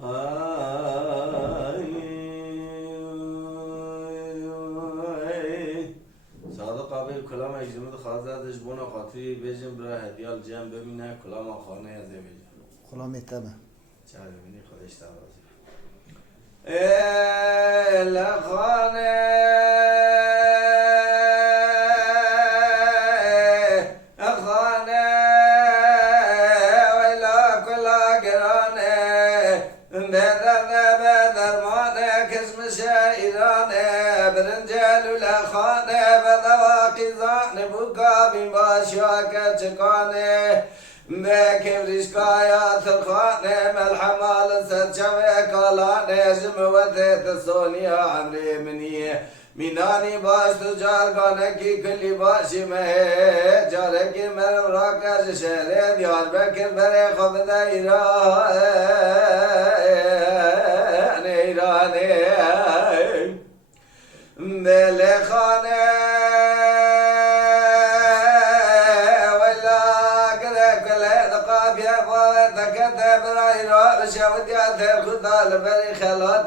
صادق آبی کلام اجرمت خواهدش بنا خاطری بیجم برای هدیال جمع ببینه کلام خانه از بیجم کلام تبه چه ببینی خودش تبازی لخانه چکانه بکم ریشکایات الخانه ملحمال سرچوه کالانه جموته تسونیا عمری منیه مینانی باش تو جارگانه کی کلی باشی مه جارگی مرم راکش شهره دیار بکر بره خوب ایرانه بله خانه شوديات الخضال بري خلات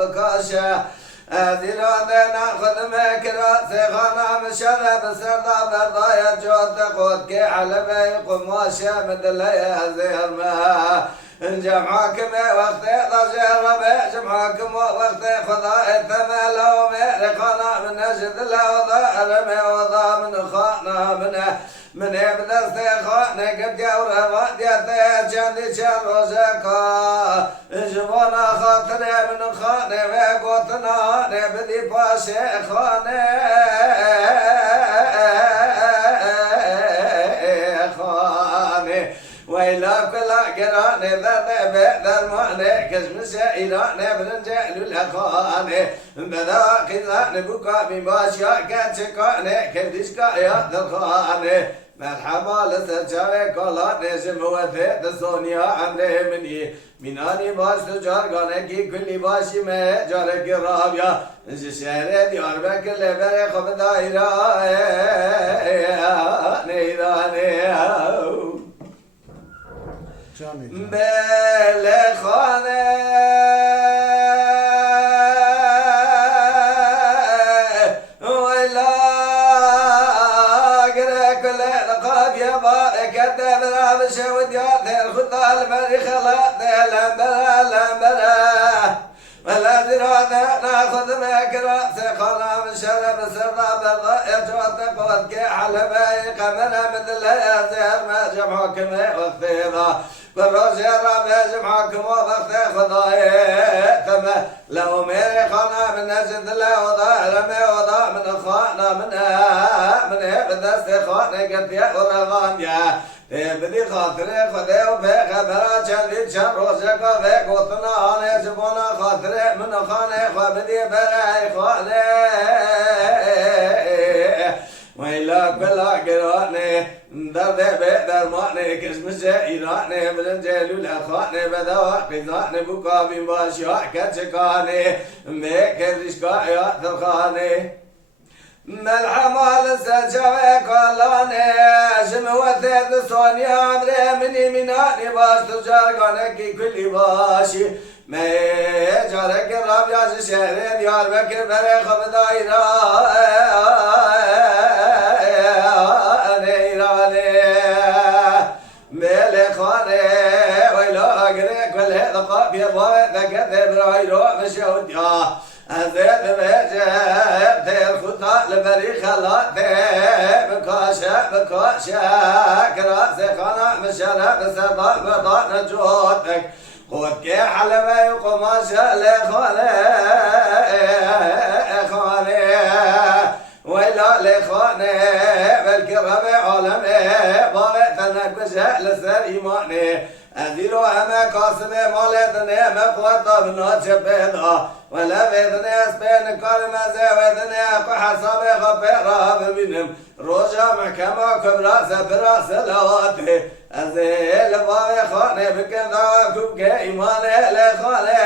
بكاشا أذيران ناخذ مكرات سيخانا مشرب سردا برضايا جوت قوت كي على بي قماشا مدليا زير ما جمعكم وقت ضجر ربع جمعكم وقت خضاء ثملوا مرقنا من نجد لا وضع من خانا من ابن استخانه قد يورا وديته جندي شروزكا جبونا خاطر من خانه وقوتنا نبدي باشي خانه وإلا كلا قرانه ذا بذر معنى كزمس إيرانه برنجل الأخانه بذا قذان بكا بباشا كاتشكانه كدشكا يا ذرخانه مرحبا لسجارة كالانه جموته دسونيا عمره مني مناني باش تجارغانه كي كل باشي ما جارك رابيا شهر ديار بكر لبره خب دائرة نيرانه بله خانه ولا قرأ كل لقاب يبارك الدبرة بشوديات الخطال بري خلات الأنبرة ولا درادة ناخذ مكرا سيقنا من شرب سرنا برضا يجوت قوت كي على باي قمنا مثل زهر ما جمعكم وقتنا بالروز الرابع جمعكم وقت خضاي ثم لو ميري خانا من نجد الله وضع رمي وضع من خانا من بدست خانا قد يأرغان يا بدي خاطري خذي وفي خبرات شلي شر روزك وفي قوتنا أنا جبونا خاطري من خاني خبدي براي خاني وإلا كل قراني درد بدر ماني كسمس إيراني بلنجل الأخاني بدوا قزاني بكا بمباشا كتشكاني ميك رشكا يا ثرخاني ملحمال سجاوي كلاني جموته سونيا عمري مناني باش تجارغاني كي كل باشي ما جارك رابيا شهر ديار بكر بري خب دايرة ملي خاني ويلا أقري كل هذا في ضوء ذكر برايرو مشهوديا أزيد بجاب تير خطا لبري خلاته بكاشا كراسي خانا مشرب سرطان بطان جودك خود كي حلبة يقماشا لخالي ويلا لخاني بالكرب عالمي ضاغط تنكشا لسر إيماني أذيرو أما قاسم مالتني مقوطة بنات شبيدا ولا بيدني أسبين كلمة زيودني أكو حسابي خبيرا ببينم روجا محكمة كبرى سبرا سلواتي أزيل بابي خاني بكذا كوبك إيماني لخاني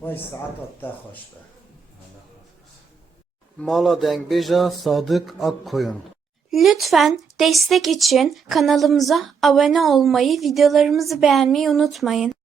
وای ساعت تا خوشته Mala Dengbêja Sadık Akkoyun. Lütfen destek için kanalımıza abone olmayı, videolarımızı beğenmeyi unutmayın.